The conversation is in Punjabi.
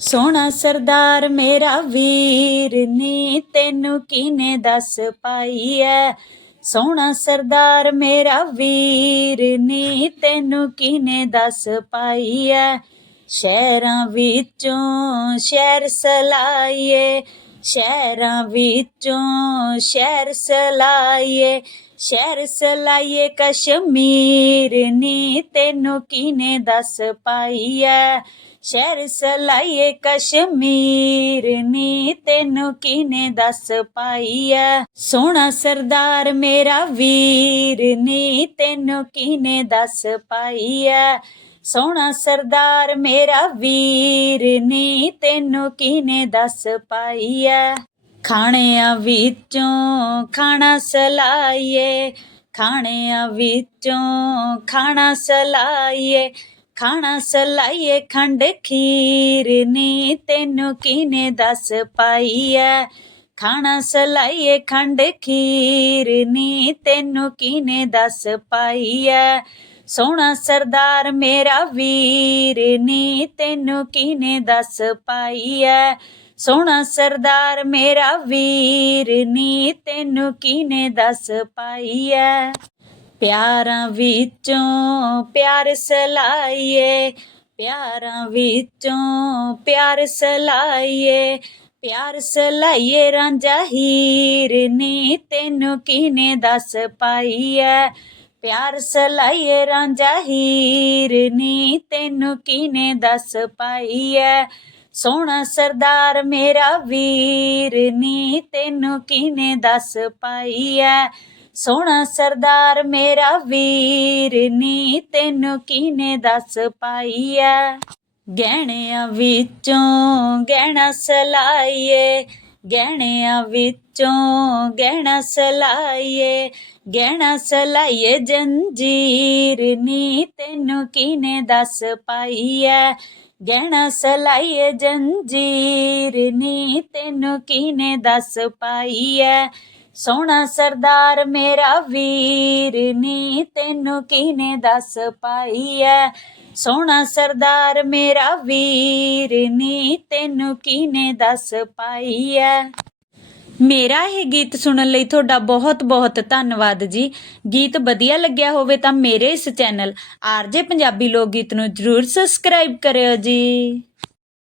ਸੋਹਣਾ ਸਰਦਾਰ ਮੇਰਾ ਵੀਰ, ਨੀ ਤੈਨੂੰ ਕਿਨੇ ਦੱਸ ਪਾਈ ਐ? ਸੋਹਣਾ ਸਰਦਾਰ ਮੇਰਾ ਵੀਰ, ਨੀ ਤੈਨੂੰ ਕਿਨੇ ਦੱਸ ਪਾਈ ਐ? ਸ਼ਹਿਰਾਂ ਵਿੱਚੋਂ ਸ਼ਹਿਰ ਸਲਾਈਏ, ਸ਼ਹਿਰਾਂ ਵਿੱਚੋਂ ਸ਼ਹਿਰ ਸਲਾਈਏ ਸ਼ਹਿਰ ਸਲਾਈਏ ਕਸ਼ਮੀਰ ਨੀ ਤੈਨੂੰ ਕਿਨੇ ਦੱਸ ਪਾਈ ਐ? ਸ਼ਹਿਰ ਸਲਾਈਏ ਕਸ਼ਮੀਰ ਨੀ ਤੈਨੂੰ ਕਿਨੇ ਦੱਸ ਪਾਈ ਐ? ਸੋਹਣਾ ਸਰਦਾਰ ਮੇਰਾ ਵੀਰ ਨੀ ਤੈਨੂੰ ਕਿਨੇ ਦੱਸ ਪਾਈ ਐ? ਸੋਹਣਾ ਸਰਦਾਰ ਮੇਰਾ ਵੀਰ ਨੀ ਤੈਨੂੰ ਕਿਨੇ ਦੱਸ ਪਾਈ ਐ? ਖਾਣਿਆਂ ਵਿੱਚੋਂ ਖਾਣਾ ਸਲਾਈਏ, ਖਾਣਿਆਂ ਵਿੱਚੋਂ ਖਾਣਾ ਸਲਾਈਏ ਖਾਣਾ ਸਲਾਈਏ ਖੰਡ ਖੀਰ ਨੀ ਤੈਨੂੰ ਕਿਨੇ ਦੱਸ ਪਾਈ ਐ ਖਾਣਾ ਸਲਾਈਏ ਖੰਡ ਖੀਰ ਨੀ ਤੈਨੂੰ ਕਿਨੇ ਦੱਸ ਪਾਈ ਐ ਸੋਹਣਾ ਸਰਦਾਰ ਮੇਰਾ ਵੀਰ ਨੀ ਤੈਨੂੰ ਕਿਨੇ ਦੱਸ ਪਾਈ ਐ ਸੋਹਣਾ ਸਰਦਾਰ ਮੇਰਾ ਵੀਰ, ਨੀ ਤੈਨੂੰ ਕਿਨੇ ਦੱਸ ਪਾਈ ਐ ਪਿਆਰਾਂ ਵਿੱਚੋਂ ਪਿਆਰ ਸਲਾਈਏ, ਪਿਆਰਾਂ ਵਿੱਚੋਂ ਪਿਆਰ ਸਲਾਈਏ ਪਿਆਰ ਸਲਾਈਏ ਰਾਂਝਾ ਹੀਰ, ਨੀ ਤੈਨੂੰ ਕਿਨੇ ਦੱਸ ਪਾਈ ਐ ਪਿਆਰ ਸਲਾਈਏ ਰਾਂਝਾ ਹੀਰ, ਨੀ ਤੈਨੂੰ ਕਿਨੇ ਦੱਸ ਪਾਈ ਐ ਸੋਹਣਾ ਸਰਦਾਰ ਮੇਰਾ ਵੀਰ, ਨੀ ਤੈਨੂੰ ਕਿਨੇ ਦੱਸ ਪਾਈ ਐ? ਸੋਹਣਾ ਸਰਦਾਰ ਮੇਰਾ ਵੀਰ, ਨੀ ਤੈਨੂੰ ਕਿਨੇ ਦੱਸ ਪਾਈ ਐ? ਗਹਿਣਿਆਂ ਵਿੱਚੋਂ ਗਹਿਣਾ ਸਲਾਈਏ ਗਹਿਣਿਆਂ ਵਿੱਚੋਂ ਗਹਿਣਾ ਸਲਾਈਏ ਗਹਿਣਾ ਸਲਾਈਏ ਜੰਜੀਰ, ਨੀ ਤੈਨੂੰ ਕਿਨੇ ਦੱਸ ਪਾਈ ਐ ਗਹਿਣਾ ਸਲਾਈਏ ਜੰਜੀਰ, ਨੀ ਤੈਨੂੰ ਕਿਨੇ ਦੱਸ ਪਾਈ ਐ ਸੋਹਣਾ ਸਰਦਾਰ ਮੇਰਾ ਵੀਰ, ਨੀ ਤੈਨੂੰ ਕਿਨੇ ਦੱਸ ਪਾਈ ਐ? ਸੋਹਣਾ ਸਰਦਾਰ ਮੇਰਾ ਵੀਰ, ਨੀ ਤੈਨੂੰ ਕਿਨੇ ਦੱਸ ਪਾਈ ਐ? ਮੇਰਾ ਇਹ ਗੀਤ ਸੁਣਨ ਲਈ ਤੁਹਾਡਾ ਬਹੁਤ ਬਹੁਤ ਧੰਨਵਾਦ ਜੀ। ਗੀਤ ਵਧੀਆ ਲੱਗਿਆ ਹੋਵੇ ਤਾਂ ਮੇਰੇ ਇਸ ਚੈਨਲ ਆਰਜੇ ਪੰਜਾਬੀ ਲੋਕ ਗੀਤ ਨੂੰ ਜਰੂਰ ਸਬਸਕ੍ਰਾਈਬ ਕਰਿਓ ਜੀ।